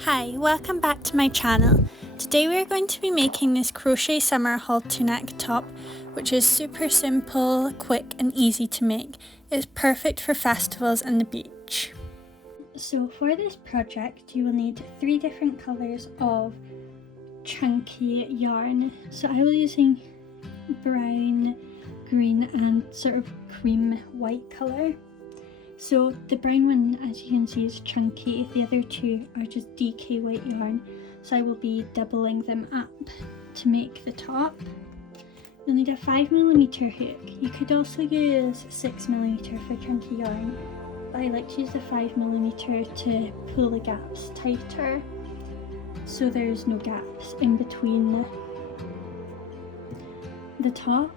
Hi, welcome back to my channel. Today we are going to be making this crochet summer halter neck top, which is super simple, quick and easy to make. It's perfect for festivals and the beach. So for this project you will need 3 different colours of chunky yarn. So I will be using brown, green and sort of cream white colour. So the brown one, as you can see, is chunky, the other 2 are just DK white yarn, so I will be doubling them up to make the top. You'll need a 5mm hook. You could also use 6mm for chunky yarn, but I like to use the 5mm to pull the gaps tighter, so there's no gaps in between the top.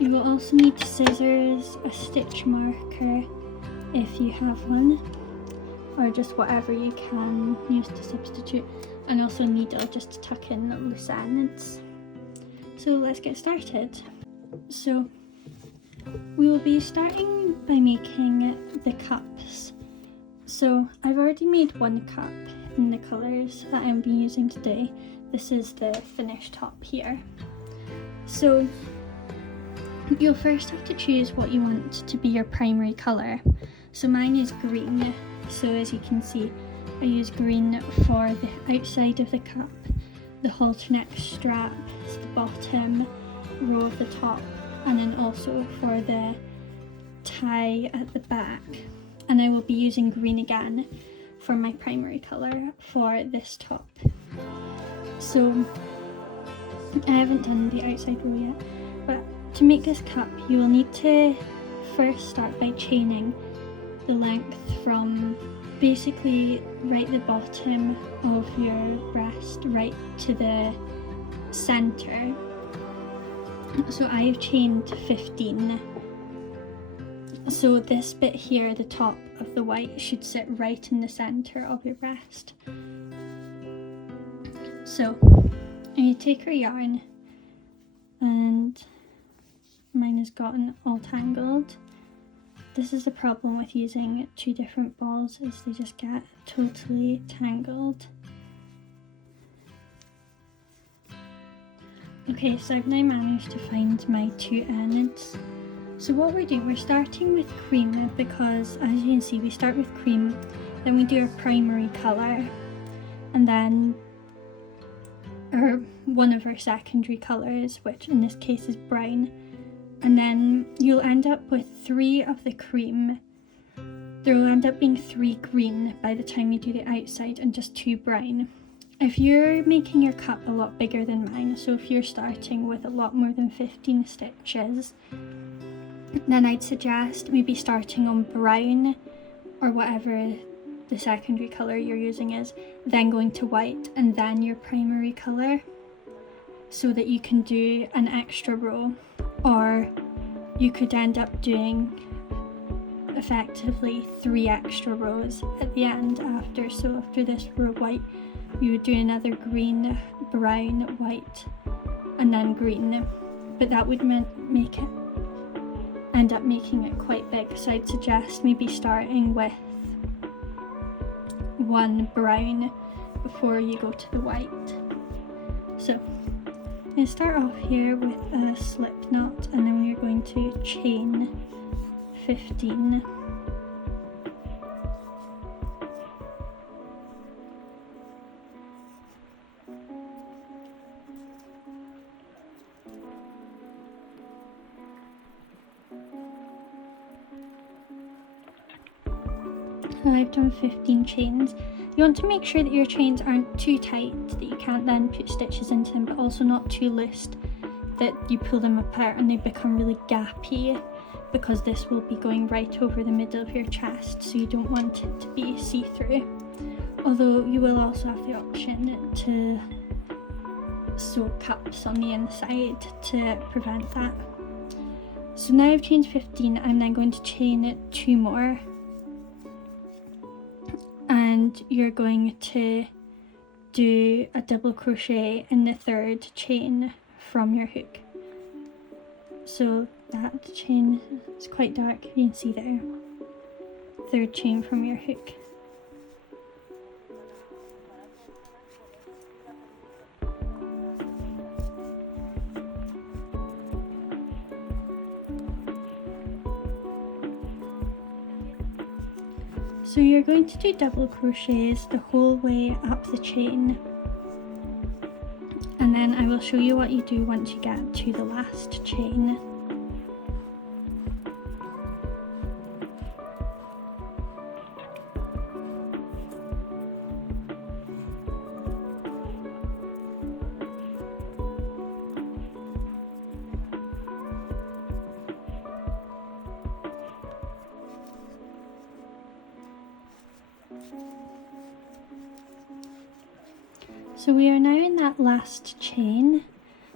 You will also need scissors, a stitch marker if you have one, or just whatever you can use to substitute, and also a needle just to tuck in the loose ends. So let's get started. So we will be starting by making the cups. So I've already made one cup in the colours that I'm being using today. This is the finished top here. So you'll first have to choose what you want to be your primary colour. So mine is green, so as you can see I use green for the outside of the cup, the halter neck strap, the bottom row of the top, and then also for the tie at the back. And I will be using green again for my primary colour for this top. So I haven't done the outside row yet, but to make this cup you will need to first start by chaining the length from basically right the bottom of your breast right to the centre. So I've chained 15. So this bit here, the top of the white, should sit right in the centre of your breast. So you take your yarn, and mine has gotten all tangled. This is the problem with using 2 different balls, is they just get totally tangled. Okay, so I've now managed to find my 2 ends. So what we're doing, we're starting with cream, because as you can see we start with cream, then we do our primary colour, and then one of our secondary colours, which in this case is brown. And then you'll end up with 3 of the cream. There will end up being 3 green by the time you do the outside and just 2 brown. If you're making your cup a lot bigger than mine, so if you're starting with a lot more than 15 stitches, then I'd suggest maybe starting on brown or whatever the secondary colour you're using is, then going to white and then your primary colour, so that you can do an extra row. Or you could end up doing effectively 3 extra rows at the end after. So after this row white, you would do another green, brown, white, and then green. But that would end up making it quite big. So I'd suggest maybe starting with 1 brown before you go to the white. So I'm going to start off here with a slip knot, and then we're going to chain 15. And I've done 15 chains. You want to make sure that your chains aren't too tight that you can't then put stitches into them, but also not too loose that you pull them apart and they become really gappy, because this will be going right over the middle of your chest, so you don't want it to be see-through. Although you will also have the option to sew cups on the inside to prevent that. So now I've chained 15, I'm then going to chain 2 more. And you're going to do a double crochet in the 3rd chain from your hook. So that chain is quite dark, you can see there. 3rd chain from your hook. So you're going to do double crochets the whole way up the chain, and then I will show you what you do once you get to the last chain. So we are now in that last chain.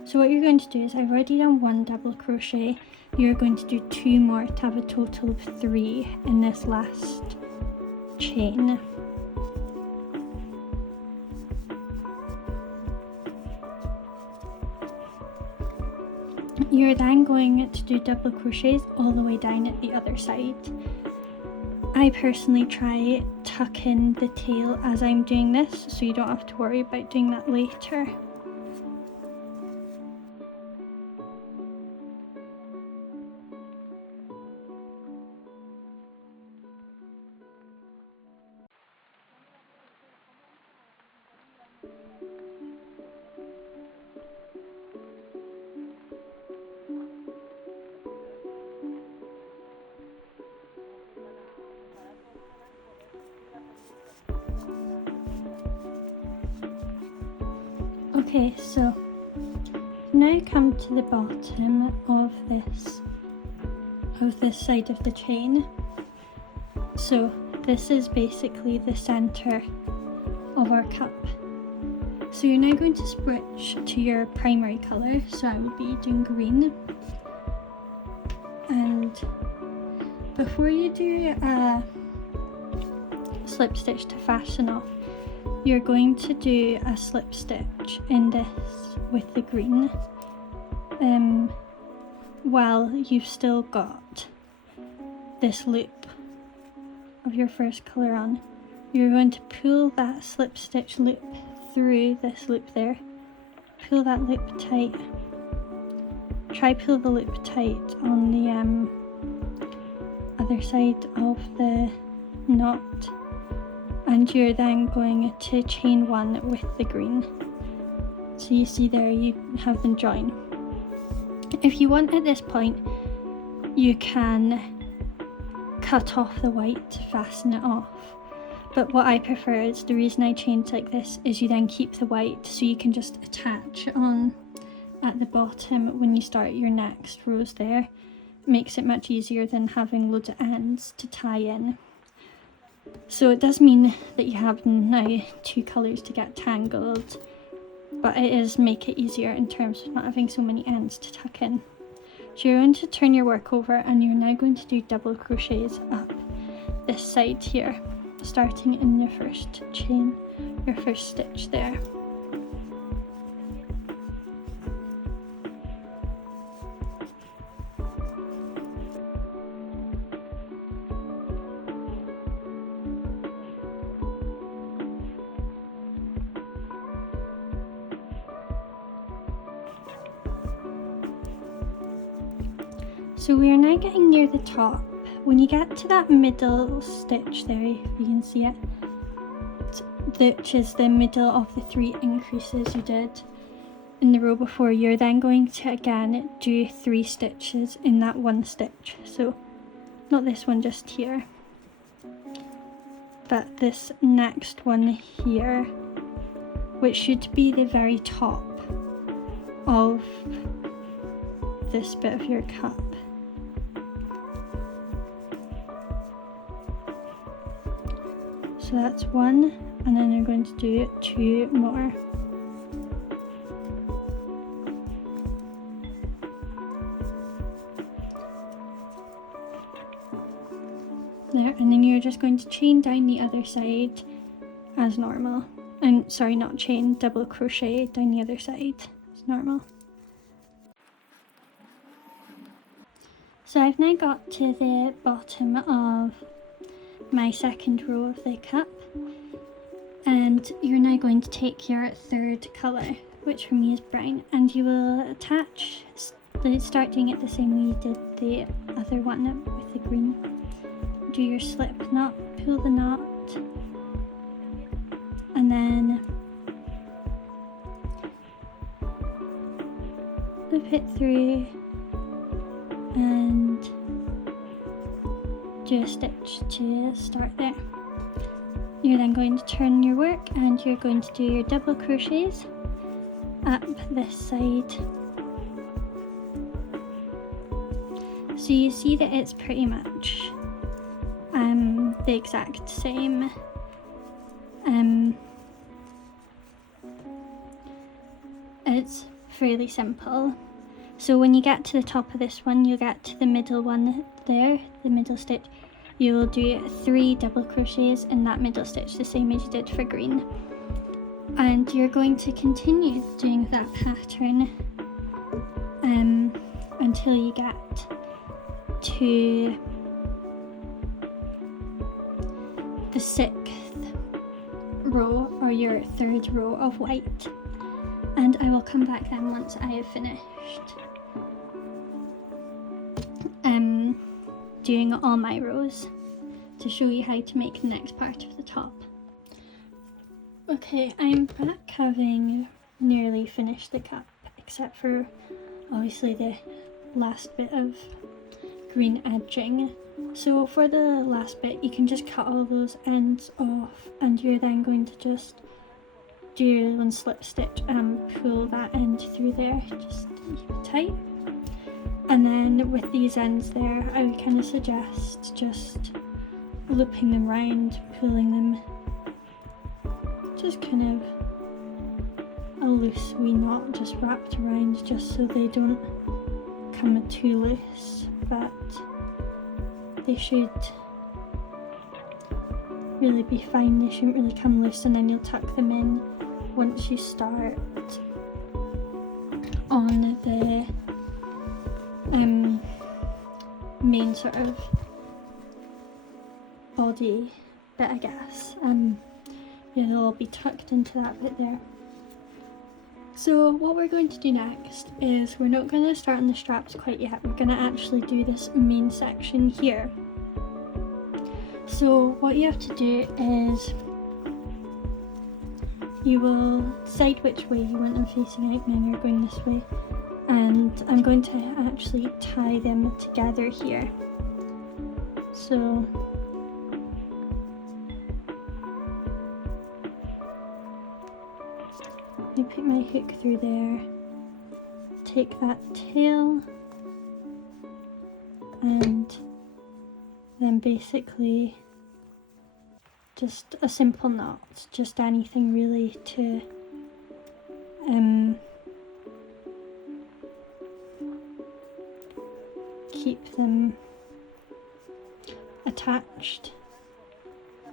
So what you're going to do is, I've already done 1 double crochet, you're going to do 2 more to have a total of 3 in this last chain. You're then going to do double crochets all the way down at the other side. I personally try tuck in the tail as I'm doing this, so you don't have to worry about doing that later. Okay, so now come to the bottom of this side of the chain. So this is basically the center of our cup. So you're now going to switch to your primary colour, so I will be doing green. And before you do a slip stitch to fasten off, you're going to do a slip stitch in this with the green while you've still got this loop of your first colour on. You're going to pull that slip stitch loop through this loop there. Pull that loop tight. Try pull the loop tight on the other side of the knot. And you're then going to chain 1 with the green. So you see there, you have them join. If you want at this point, you can cut off the white to fasten it off. But what I prefer is, the reason I chained like this is you then keep the white, so you can just attach it on at the bottom when you start your next rows there. It makes it much easier than having loads of ends to tie in. So it does mean that you have now 2 colours to get tangled, but it is make it easier in terms of not having so many ends to tuck in. So you're going to turn your work over, and you're now going to do double crochets up this side here, starting in your first chain, your first stitch there. So we are now getting near the top. When you get to that middle stitch there, if you can see it, which is the middle of the 3 increases you did in the row before, you're then going to again do 3 stitches in that 1 stitch. So not this one just here, but this next one here, which should be the very top of this bit of your cup. So that's 1, and then you're going to do 2 more. There, and then you're just going to chain down the other side as normal. And sorry, not chain, double crochet down the other side as normal. So I've now got to the bottom of my second row of the cup, and you're now going to take your 3rd colour, which for me is brown, and you will attach, start doing it the same way you did the other one with the green. Do your slip knot, pull the knot, and then loop it through and do a stitch to start there. You're then going to turn your work and you're going to do your double crochets up this side. So you see that it's pretty much the exact same. It's fairly simple. So when you get to the top of this one, you'll get to the middle one there, the middle stitch. You will do 3 double crochets in that middle stitch, the same as you did for green. And you're going to continue doing that pattern until you get to the 6th row, or your 3rd row of white. And I will come back then once I have finished doing all my rows to show you how to make the next part of the top. Okay, I'm back having nearly finished the cup, except for obviously the last bit of green edging. So for the last bit, you can just cut all those ends off, and you're then going to just do one slip stitch and pull that end through there, just keep it tight. And then with these ends there, I would kind of suggest just looping them round, pulling them, just kind of a loose wee knot just wrapped around, just so they don't come too loose, but they should really be fine. They shouldn't really come loose, and then you'll tuck them in once you start on the main sort of body bit, I guess. Yeah, they'll all be tucked into that bit there. So what we're going to do next is we're not going to start on the straps quite yet. We're going to actually do this main section here. So what you have to do is you will decide which way you want them facing out. Mine are going this way, and I'm going to actually tie them together here. So I put my hook through there, take that tail, and then basically just a simple knot, just anything really to keep them attached.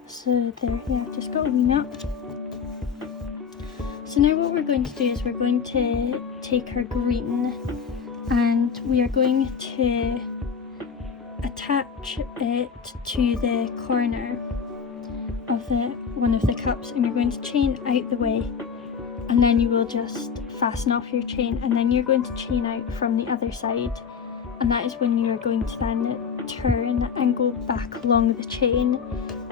So there, yeah, I've just got a wee knot. So now what we're going to do is we're going to take our green and we are going to attach it to the corner of one of the cups, and you're going to chain out the way, and then you will just fasten off your chain, and then you're going to chain out from the other side, and that is when you're going to then turn and go back along the chain,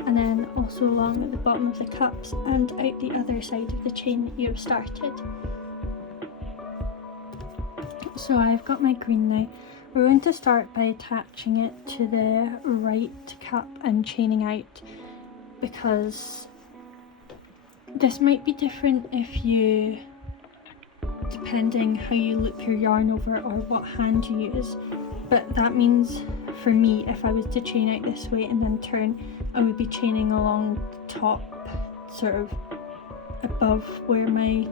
and then also along at the bottom of the cups and out the other side of the chain that you have started. So I've got my green now. We're going to start by attaching it to the right cup and chaining out, because this might be different if you, depending how you loop your yarn over or what hand you use, but that means for me, if I was to chain out this way and then turn, I would be chaining along the top, sort of above where my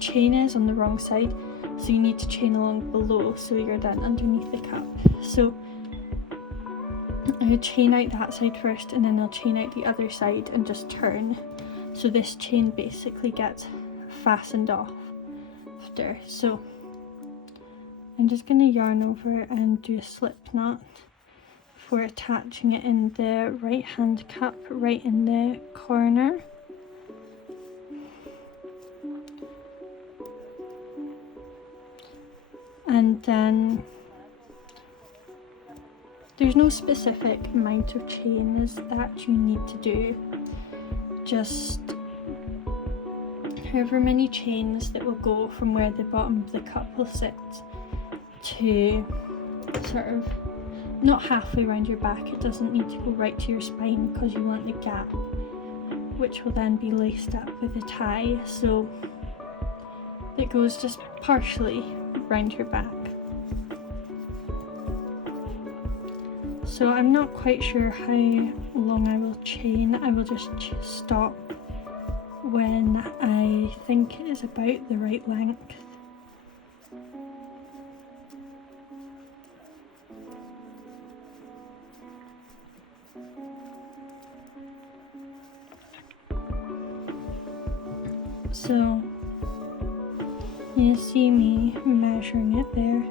chain is on the wrong side, so you need to chain along below so you're then underneath the cup. So I would chain out that side first, and then I'll chain out the other side and just turn, so this chain basically gets fastened off after. So I'm just going to yarn over and do a slip knot for attaching it in the right hand cup, right in the corner. And then there's there's no specific amount of chains that you need to do, just however many chains that will go from where the bottom of the cup will sit to sort of not halfway around your back. It doesn't need to go right to your spine because you want the gap, which will then be laced up with a tie, so it goes just partially around your back. So I'm not quite sure how long I will chain. I will just stop when I think it is about the right length. So you see me measuring it there.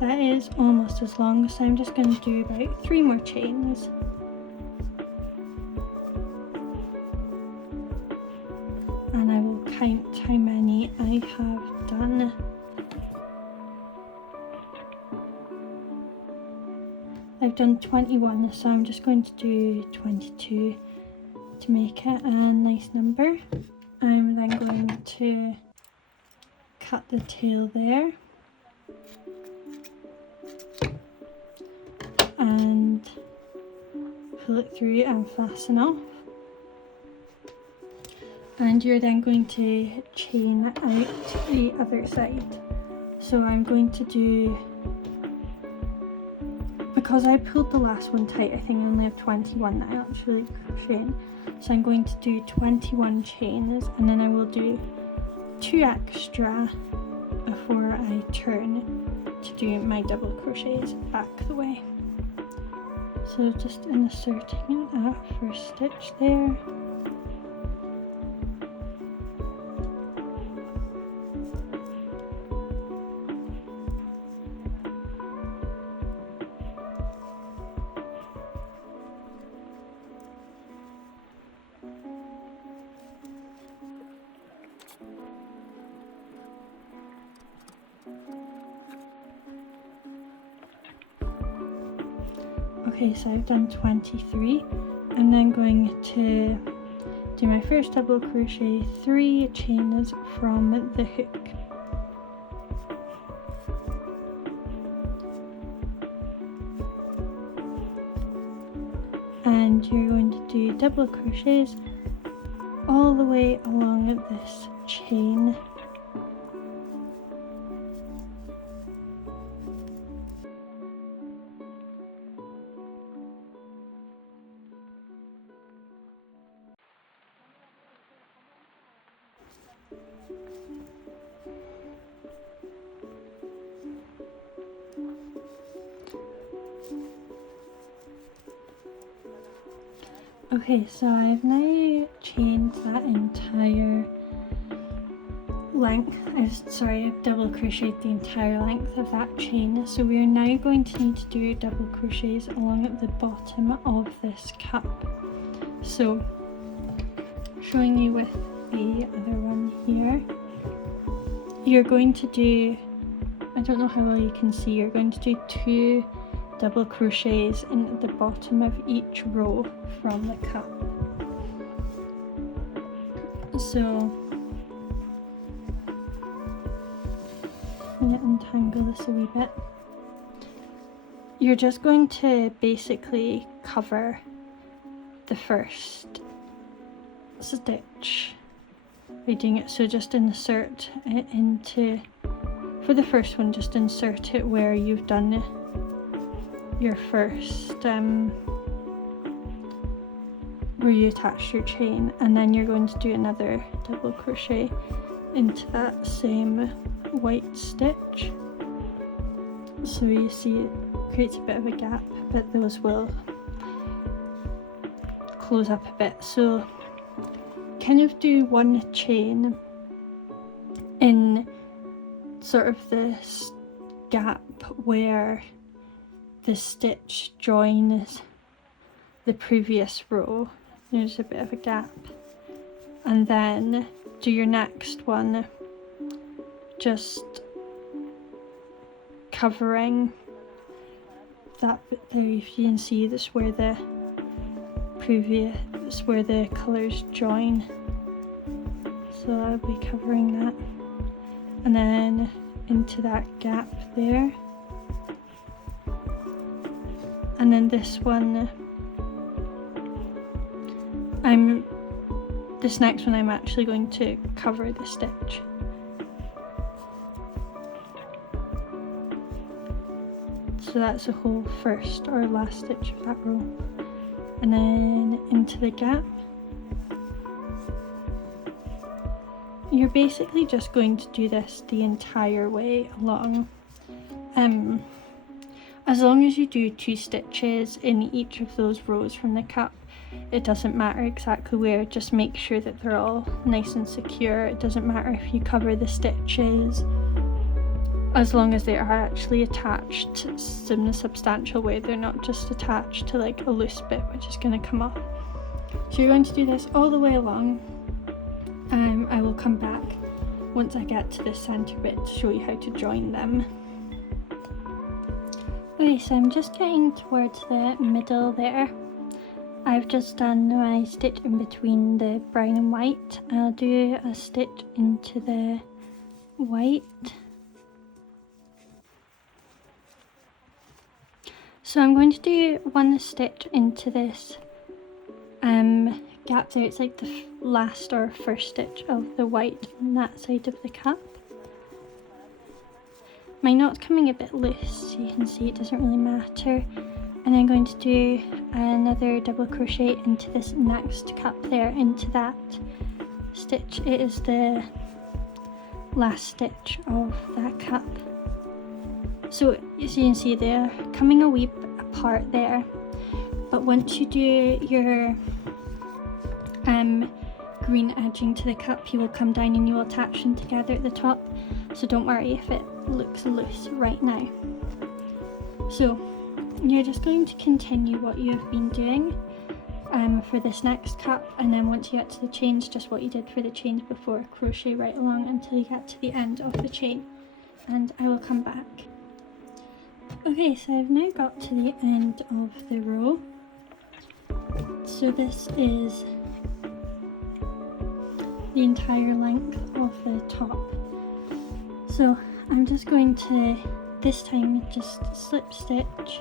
That is almost as long, so I'm just going to do about 3 more chains. And I will count how many I have done. I've done 21, so I'm just going to do 22 to make it a nice number. I'm then going to cut the tail there and pull it through and fasten off. And you're then going to chain out the other side. So I'm going to do, because I pulled the last one tight, I think I only have 21 that I actually crocheting. So I'm going to do 21 chains, and then I will do 2 extra before I turn to do my double crochets back the way. So just inserting that first stitch there. Okay, so I've done 23. I'm then going to do my first double crochet, 3 chains from the hook. And you're going to do double crochets all the way along this chain. Okay, so I've now chained that entire length, I've double crocheted the entire length of that chain. So we are now going to need to do double crochets along at the bottom of this cup. So showing you with the other one here, you're going to do, I don't know how well you can see, you're going to do 2 double crochets in at the bottom of each row from the cup. So I'm going to untangle this a wee bit. You're just going to basically cover the first stitch by doing it. So just insert it into, for the first one, just insert it where you've done your first, where you attached your chain, and then you're going to do another double crochet into that same white stitch. So you see it creates a bit of a gap, but those will close up a bit. So kind of do 1 chain in sort of this gap where the stitch joins the previous row. There's a bit of a gap, and then do your next one just covering that bit there, if you can see, that's where the colours join. So I'll be covering that. And then into that gap there. And then this one, this next one I'm actually going to cover the stitch. So that's the whole first or last stitch of that row. And then into the gap. You're basically just going to do this the entire way along. As long as you do 2 stitches in each of those rows from the cup, it doesn't matter exactly where, just make sure that they're all nice and secure. It doesn't matter if you cover the stitches, as long as they are actually attached in a substantial way. They're not just attached to like a loose bit which is going to come off. So you're going to do this all the way along. I will come back once I get to the centre bit to show you how to join them. Okay, so I'm just getting towards the middle there. I've just done my stitch in between the brown and white. I'll do a stitch into the white. So I'm going to do one stitch into this gap there. It's like the last or first stitch of the white on that side of the cup. My knot's coming a bit loose, so you can see it doesn't really matter. And I'm going to do another double crochet into this next cup there, into that stitch. It is the last stitch of that cup. So as you can see, they're coming a wee bit apart there, but once you do your green edging to the cup, you will come down and you will attach them together at the top, so don't worry if it looks loose right now. So you're just going to continue what you have been doing for this next cup, and then once you get to the chains, just what you did for the chains before, crochet right along until you get to the end of the chain, and I will come back. Okay, so I've now got to the end of the row. So this is the entire length of the top. So I'm just going to, this time, just slip stitch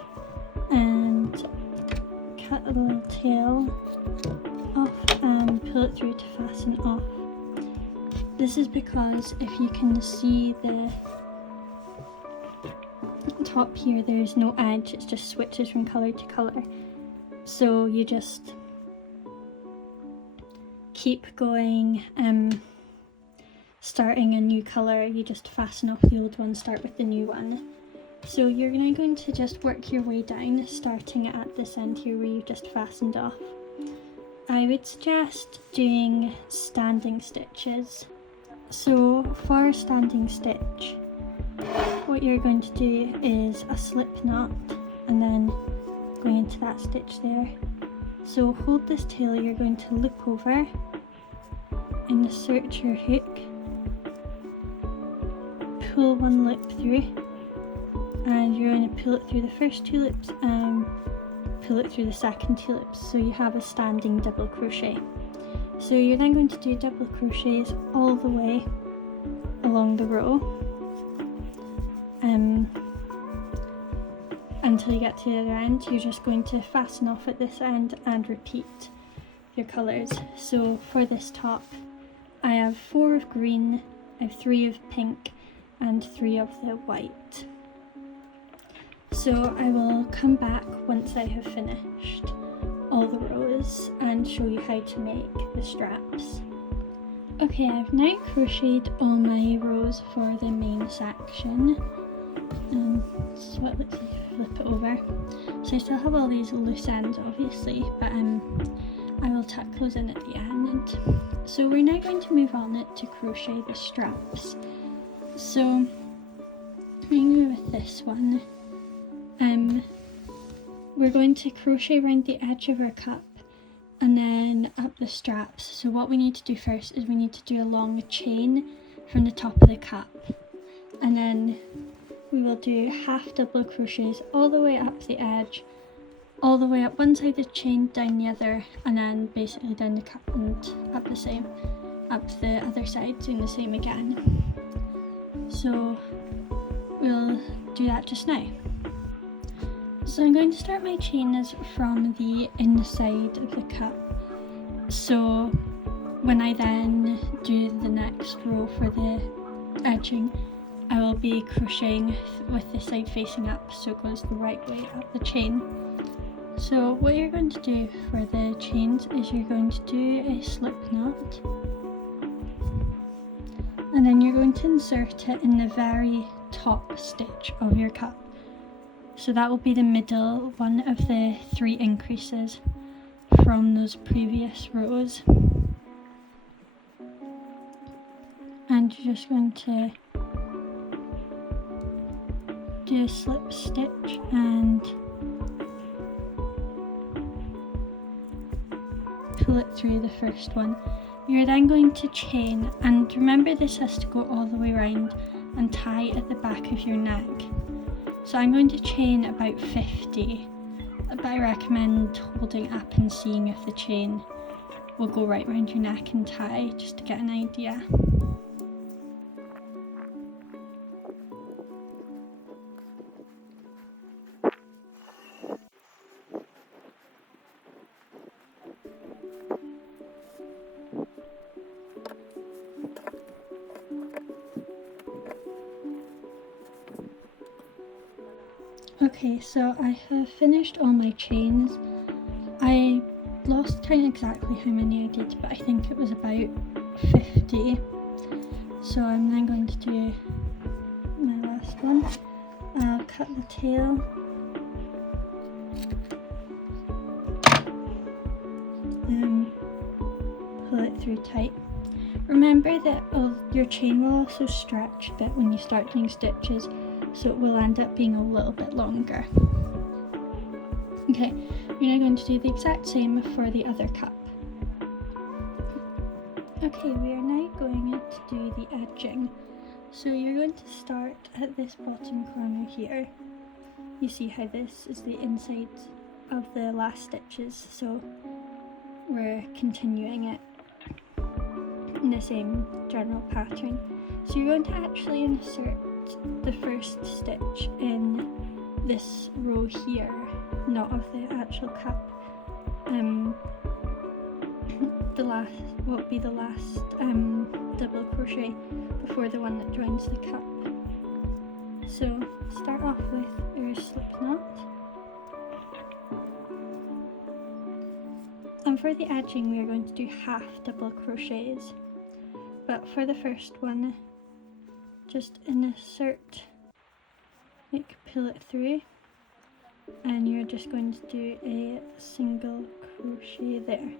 and cut a little tail off and pull it through to fasten off. This is because if you can see the top here, there's no edge, it just switches from colour to colour. So you just keep going, starting a new colour, you just fasten off the old one, start with the new one. So you're now going to just work your way down, starting at this end here where you just fastened off. I would suggest doing standing stitches. So for a standing stitch, what you're going to do is a slip knot and then going into that stitch there. So hold this tail, you're going to loop over, insert your hook, pull one loop through, and you're going to pull it through the first 2 loops and pull it through the second 2 loops, so you have a standing double crochet. So you're then going to do double crochets all the way along the row until you get to the other end. You're just going to fasten off at this end and repeat your colours. So for this top, I have 4 of green, I have 3 of pink and 3 of the white. So I will come back once I have finished all the rows and show you how to make the straps. Okay, I've now crocheted all my rows for the main section. This is what it looks like if I flip it over. So I still have all these loose ends obviously, but I will tuck those in at the end. So we're now going to move on to crochet the straps. So I'm going to go with this one. We're going to crochet around the edge of our cup and then up the straps. So what we need to do first is we need to do a long chain from the top of the cup, and then we will do half double crochets all the way up the edge, all the way up one side of the chain, down the other, and then basically down the cup and up the other side, doing the same again. So we'll do that just now. So I'm going to start my chains from the inside of the cup. So when I then do the next row for the edging, I will be crocheting with the side facing up, so it goes the right way up the chain. So what you're going to do for the chains is you're going to do a slip knot, and then you're going to insert it in the very top stitch of your cup. So that will be the middle one of the 3 increases from those previous rows. And you're just going to do a slip stitch and pull it through the first one. You're then going to chain, and remember this has to go all the way around and tie at the back of your neck. So I'm going to chain about 50, but I recommend holding up and seeing if the chain will go right around your neck and tie, just to get an idea. Okay, so I have finished all my chains. I lost count exactly how many I did, but I think it was about 50. So I'm then going to do my last one. I'll cut the tail. And pull it through tight. Remember that your chain will also stretch a bit when you start doing stitches, so it will end up being a little bit longer. Okay, you're now going to do the exact same for the other cup. Okay, we are now going to do the edging. So you're going to start at this bottom corner here. You see how this is the inside of the last stitches, so we're continuing it in the same general pattern. So you're going to actually insert the first stitch in this row here, not of the actual cup. What will be the last double crochet before the one that joins the cup. So start off with your slip knot, and for the edging we are going to do half double crochets, but for the first one just insert, pull it through, and you're just going to do a single crochet there.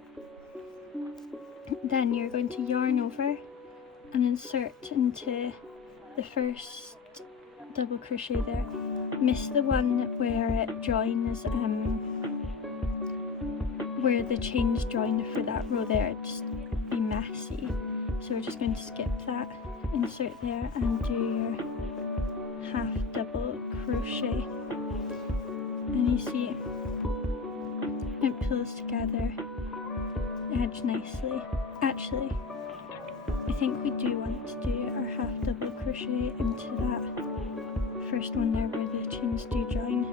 Then you're going to yarn over and insert into the first double crochet there. Miss the one where it joins, where the chains join for that row there, it'd just be messy. So we're just going to skip that, insert there, and do your half double crochet. And you see it pulls together the edge nicely. Actually, I think we do want to do our half double crochet into that first one there where the chains do join.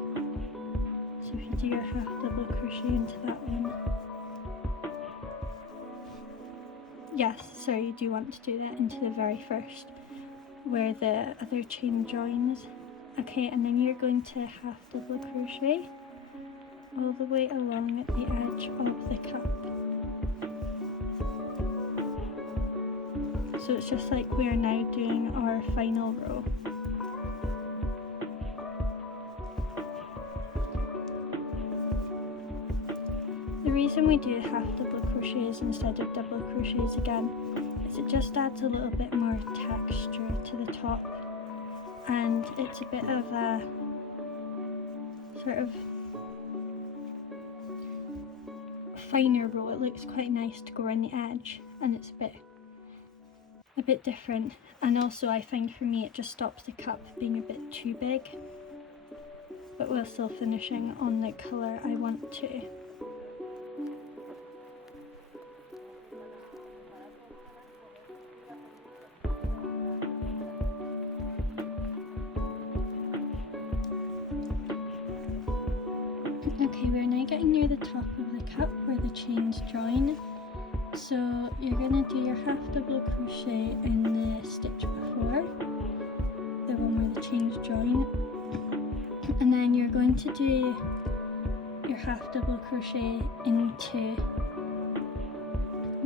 So if you do your half double crochet into that one, yes, sorry, you do want to do that into the very first where the other chain joins. Okay, and then you're going to half double crochet all the way along at the edge of the cup. So it's just like we are now doing our final row. The reason we do half double crochets instead of double crochets again is it just adds a little bit more texture to the top, and it's a bit of a sort of finer row. It looks quite nice to go around the edge, and it's a bit a bit different, and also I find for me it just stops the cup being a bit too big, but while still finishing on the colour I want to. Okay, we're now getting near the top of the cup where the chains join. So you're going to do your half double crochet in the stitch before, the one where the chains join, and then you're going to do your half double crochet into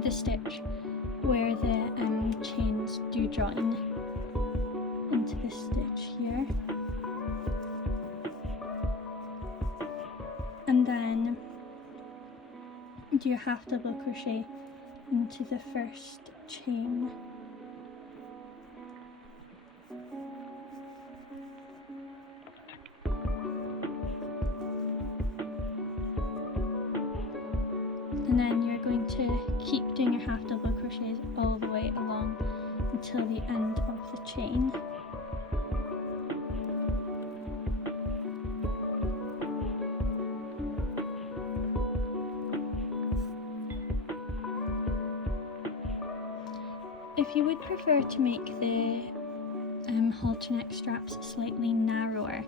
the stitch where the chains do join into this stitch here. And then do your half double crochet into the first chain. And then you're going to keep doing your half double crochets all the way along until the end of the chain. If you would prefer to make the halter neck straps slightly narrower,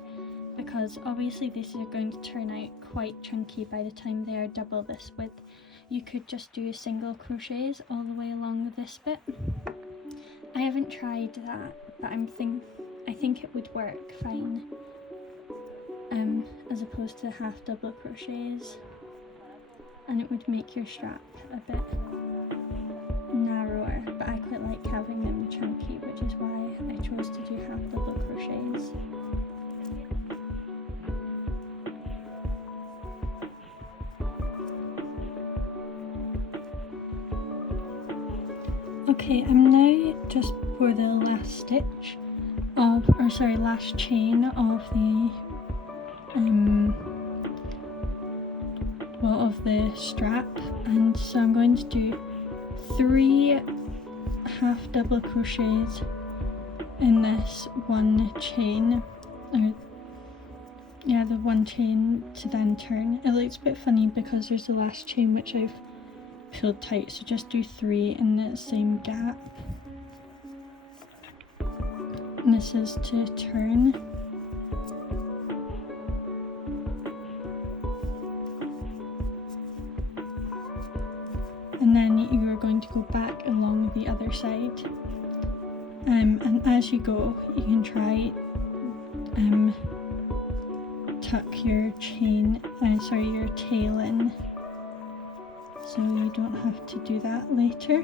because obviously these are going to turn out quite chunky by the time they are double this width, you could just do single crochets all the way along this bit. I haven't tried that, but I think it would work fine, as opposed to half double crochets, and it would make your strap a bit narrower, but I quite like having them chunky, which is why I chose to do half double crochets. Okay, I'm now just for the last stitch of, or sorry, last chain of the of the strap, and so I'm going to do 3 half double crochets in this one chain, or yeah, the one chain to then turn. It looks a bit funny because there's the last chain which I've pulled tight, so just do 3 in the same gap, and this is to turn. And then you are going to go back along the other side, and as you go you can try tuck your chain, your tail in, so you don't have to do that later.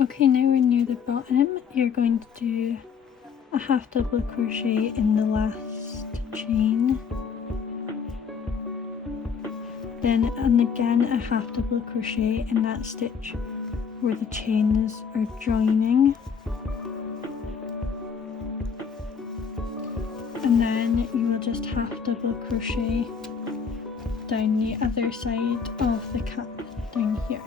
Okay, now we're near the bottom. You're going to do a half double crochet in the last chain, then and again a half double crochet in that stitch where the chains are joining, and then you will just half double crochet down the other side of the cup down here.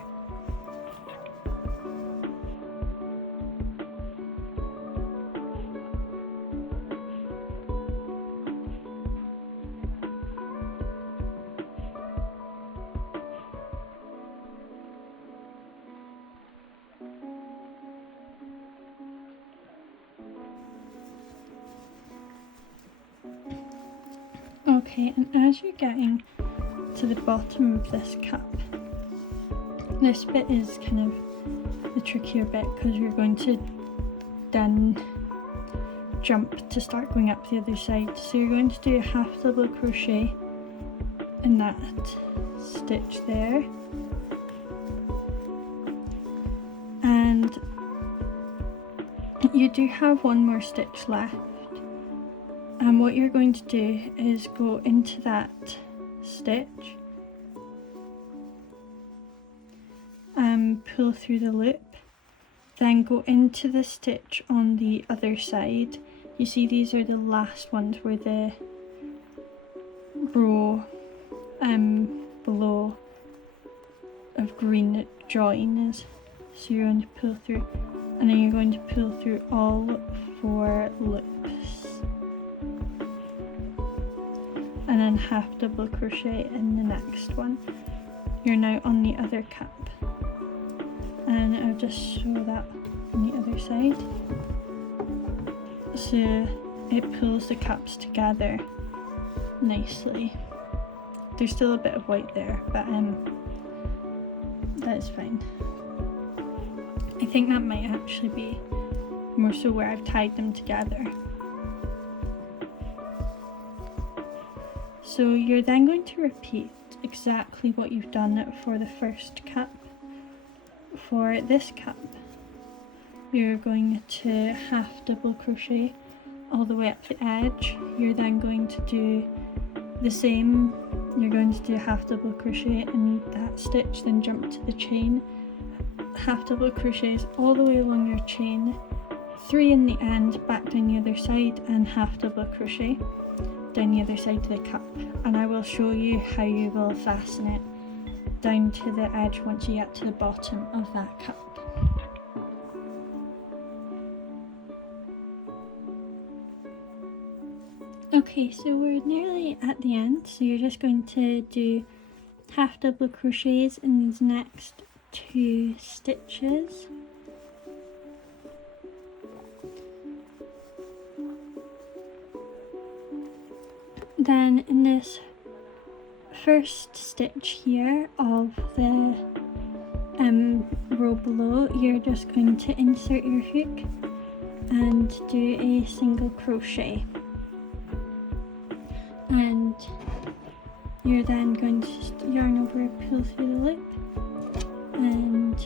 Okay, and as you're getting to the bottom of this cup, this bit is kind of the trickier bit because you're going to then jump to start going up the other side. So you're going to do a half double crochet in that stitch there, and you do have one more stitch left. And what you're going to do is go into that stitch pull through the loop, then go into the stitch on the other side. You see these are the last ones where the row below of green join is. So you're going to pull through, and then you're going to pull through all 4 loops, and then half double crochet in the next one. You're now on the other cap, and I'll just show that on the other side. So it pulls the caps together nicely. There's still a bit of white there, but that's fine. I think that might actually be more so where I've tied them together. So you're then going to repeat exactly what you've done for the first cap. For this cap, you're going to half double crochet all the way up the edge. You're then going to do the same. You're going to do half double crochet in that stitch, then jump to the chain, half double crochets all the way along your chain, 3 in the end, back down the other side, and half double crochet down the other side to the cap. And I will show you how you will fasten it down to the edge once you get to the bottom of that cap. Okay, so we're nearly at the end, so you're just going to do half double crochets in these next 2 stitches. Then in this first stitch here of the row below, you're just going to insert your hook and do a single crochet. And you're then going to yarn over, pull through the loop, and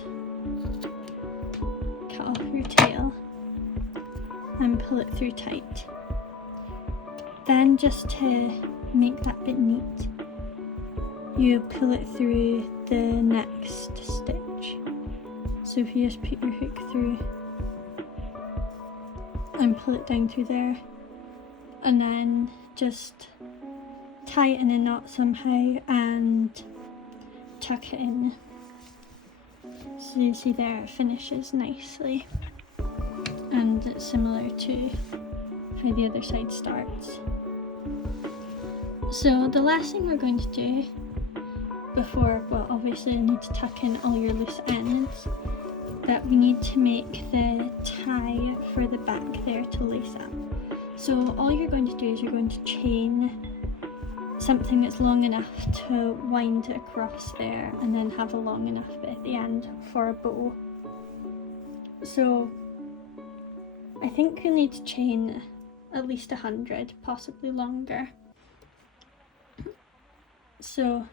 cut off your tail and pull it through tight. Then, just to make that bit neat, you pull it through the next stitch. So if you just put your hook through and pull it down through there, and then just tie it in a knot somehow and tuck it in. So you see there it finishes nicely, and it's similar to how the other side starts. So the last thing we're going to do before, well, obviously you need to tuck in all your loose ends, that we need to make the tie for the back there to lace up. So all you're going to do is you're going to chain something that's long enough to wind across there, and then have a long enough bit at the end for a bow. So I think you need to chain at least 100, possibly longer. So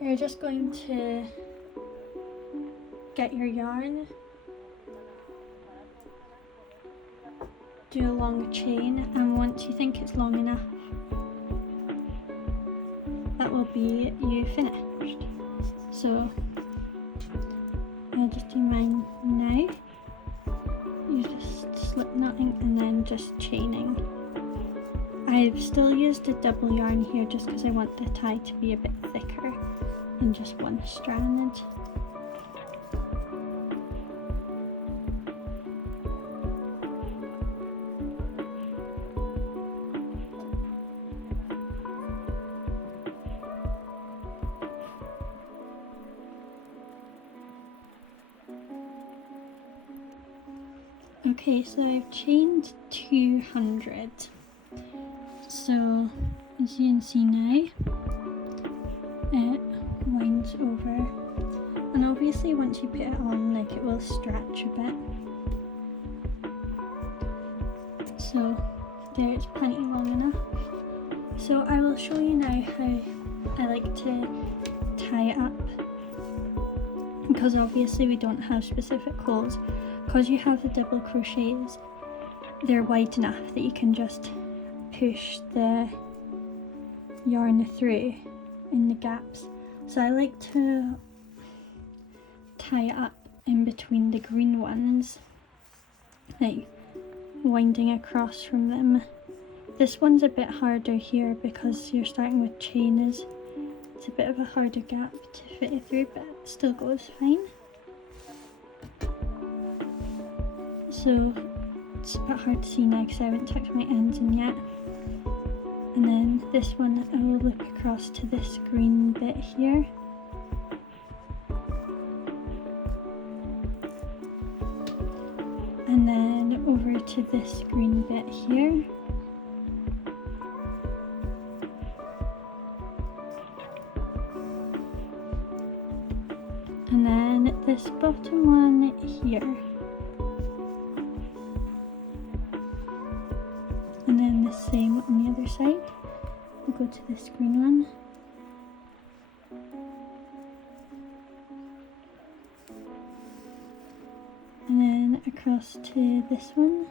you're just going to get your yarn, do a long chain, and once you think it's long enough, that will be you finished. So I'll just do mine now. You just slip knotting and then just chaining. I've still used a double yarn here just because I want the tie to be a bit thicker than just one strand. Okay, so I've chained 200. So as you can see now, it winds over, and obviously once you put it on, like, it will stretch a bit. So there, it's plenty long enough. So I will show you now how I like to tie it up, because obviously we don't have specific holes. Because you have the double crochets, they're wide enough that you can just push the yarn through in the gaps. So I like to tie it up in between the green ones, like winding across from them. This one's a bit harder here because you're starting with chain. It's a bit of a harder gap to fit it through, but it still goes fine. So it's a bit hard to see now because I haven't tucked my ends in yet. And then this one I will loop across to this green bit here. And then over to this green bit here. And then this bottom one here. And then the same on the other side. We'll go to this green one. And then across to this one.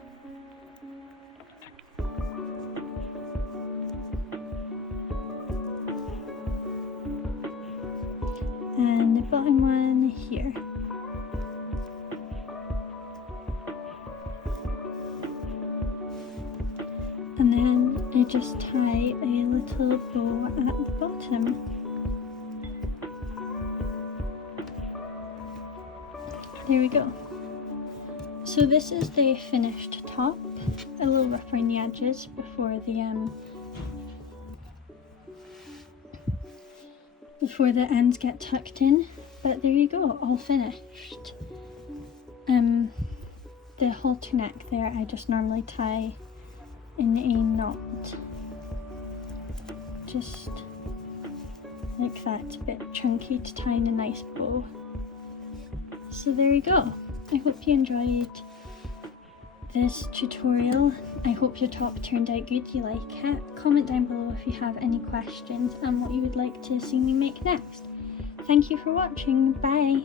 And the bottom one here. And then I just tie a little bow at the bottom. There we go. So this is the finished top. A little rough around the edges before the ends get tucked in. But there you go, all finished. The halter neck there I just normally tie in a knot, just like that, a bit chunky to tie in a nice bow. So there you go. I hope you enjoyed this tutorial. I hope your top turned out good, you like it. Comment down below if you have any questions and what you would like to see me make next. Thank you for watching, bye!